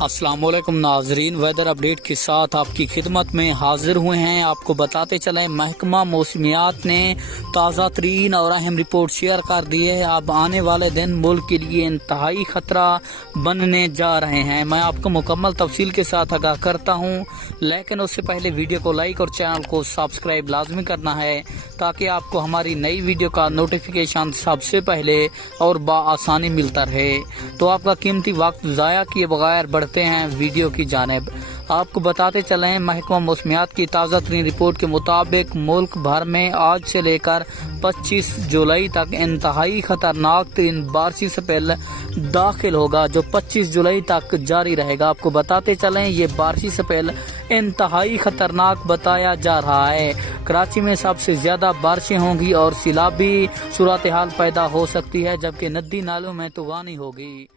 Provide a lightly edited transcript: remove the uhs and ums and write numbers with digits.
अस्सलाम वालेकुम नाजरीन, वेदर अपडेट के साथ आपकी खिदमत में हाजिर हुए हैं। आपको बताते चलें, महकमा मौसमियात ने ताज़ा तरीन और अहम रिपोर्ट शेयर कर दी है। अब आने वाले दिन मुल्क के लिए इंतहाई खतरा बनने जा रहे हैं। मैं आपको मुकम्मल तफसील के साथ आगाह करता हूं, लेकिन उससे पहले वीडियो को लाइक और चैनल को सब्सक्राइब लाजमी करना है ताकि आपको हमारी नई वीडियो का नोटिफिकेशन सबसे पहले और बआसानी मिलता रहे। तो आपका कीमती वक्त ज़ाया किए बगैर बढ़ते हैं वीडियो की जानिब। आपको बताते चलें, महकमा मौसमियात की ताज़ा तरीन रिपोर्ट के मुताबिक मुल्क भर में आज से लेकर 25 जुलाई तक इंतहाई खतरनाक तरीन बारिशी स्पेल दाखिल होगा, जो 25 जुलाई तक जारी रहेगा। आपको बताते चलें, ये बारिशी स्पेल इंतहाई खतरनाक बताया जा रहा है। कराची में सबसे ज्यादा बारिशें होंगी और सैलाबी सूरत हाल पैदा हो सकती है, जबकि नदी नालों में तूफानी होगी।